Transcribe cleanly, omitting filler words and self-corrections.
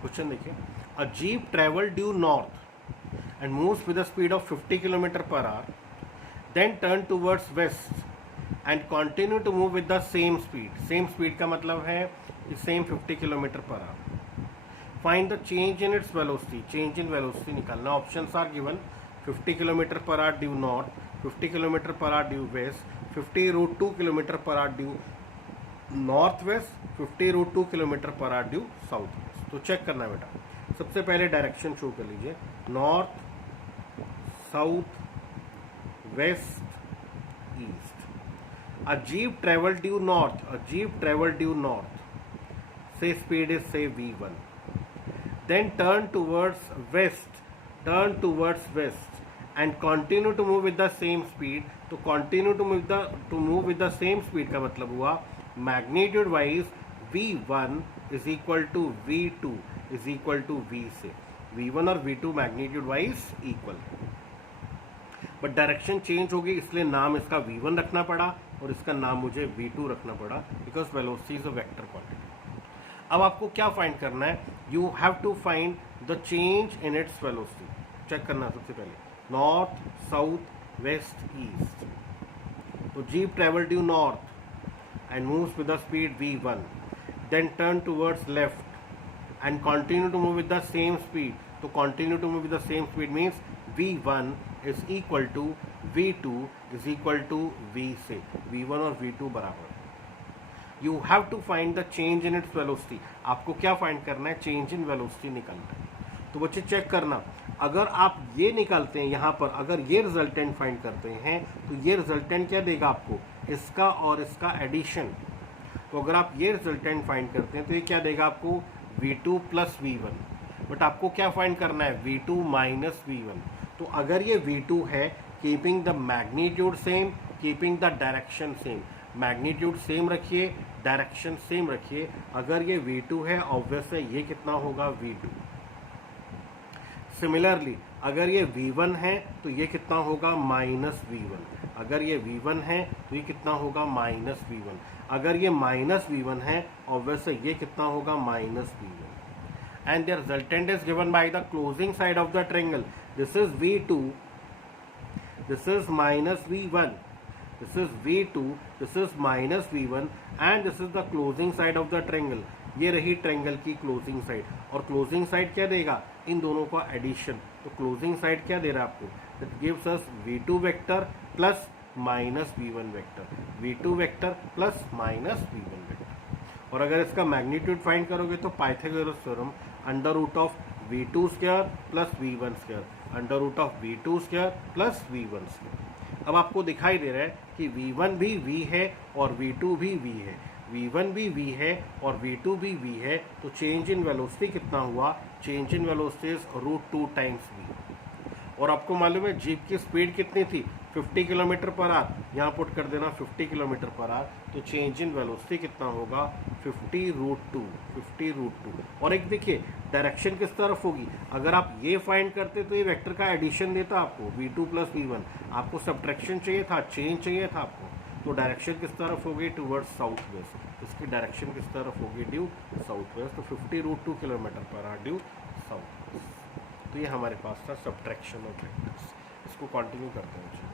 Question देखिए, a jeep travel due north and moves with the speed of 50 kilometre per hour, then turn towards west and continue to move with the same speed. Same speed का मतलब है same 50 kilometre per hour. Find the change in its velocity. Change in velocity निकालना. Options are given. 50 kilometre per hour due north, 50 kilometre per hour due west, 50√2 kilometre per hour due north west, 50√2 kilometre per hour due south west. तो check करना बेटा. सबसे पहले direction show कर लीजिए. North, south, west, east. A jeep traveled due north. A jeep traveled due north. Say speed is say v1. Then turn towards west. Turn towards west and continue to move with the same speed. तो continue to move with the same speed का मतलब हुआ magnitude wise v1 is equal to v2 is equal to v से. v1 और v2 magnitude wise equal. But direction change हो गई, इसलिए नाम इसका v1 रखना पड़ा और इसका नाम मुझे v2 रखना पड़ा, because velocity is a vector quantity. अब आपको क्या फाइंड करना है? You have to find the change in its velocity. Check करना सबसे पहले. North, south, west, east. तो jeep travel due north and moves with the speed v1, then turn towards left and continue to move with the same speed. तो continue to move with the same speed means v1 is equal to v2 is equal to v से. v1 और v2 बराबर. You have to find the change in its velocity. आपको क्या find करना है? Change in velocity निकालना है. तो बच्चे चेक करना, अगर आप ये निकालते हैं यहाँ पर, अगर ये रिजल्टेंट फाइंड करते हैं तो ये रिजल्टेंट क्या देगा आपको? इसका और इसका एडिशन. तो अगर आप ये रिजल्टेंट फाइंड करते हैं तो ये क्या देगा आपको? v2 plus v1. बट आपको क्या फाइंड करना है? v2 minus v1. तो अगर ये v2 है, keeping the magnitude same, keeping the direction same. Magnitude same रखिए, डायरेक्शन सेम रखिए. अगर ये v2 है, ऑब्वियस है ये कितना होगा? v2. सिमिलरली अगर ये v1 है तो ये कितना होगा? Minus v1. अगर ये v1 है तो ये कितना होगा? Minus v1. अगर ये माइनस v1 है, ऑब्वियस है ये कितना होगा? Minus v1. And the resultant is given by the closing side of the triangle. This is v2, this is minus v1, this is v2, this is minus v1 and this is the closing side of the triangle. ये रही triangle की closing side. और closing side क्या देगा? इन दोनों का addition. तो closing side क्या दे रहा है आपको? It gives us v2 vector plus minus v1 vector. v2 vector plus minus v1 vector. और अगर इसका मैग्नीट्यूड फाइंड करोगे तो Pythagoras theorem under root of v2 square plus v1 square, under root of v2 square plus v1 square. अब आपको दिखाई दे रहा है कि v1 भी v है और v2 भी v है. v1 भी v है और v2 भी v है. तो चेंज इन वेलोसिटी कितना हुआ? Change in velocity is √2 times v. और आपको मालूम है जीप की स्पीड कितनी थी? 50 किलोमीटर पर आवर. यहाँ पुट कर देना 50 किलोमीटर पर आवर. तो चेंज इन वेलोसिटी कितना होगा? 50√2. 50√2. और एक देखिए डायरेक्शन किस तरफ होगी. अगर आप ये फाइंड करते तो ये वेक्टर का एडिशन देता आपको v2 प्लस v1. आपको सब्ट्रैक्शन चाहिए था, चेंज चाहिए था आपको. तो डायरेक्शन किस तरफ होगी? Towards south west. इसकी डायरेक्शन किस तरफ होगी? Due south west. तो 50√2 kilometre per hour due south west. तो ये हमारे पास था सब्ट्रैक्शन ऑफ वेक्टर्स. इसको कंटिन्यू करते हैं.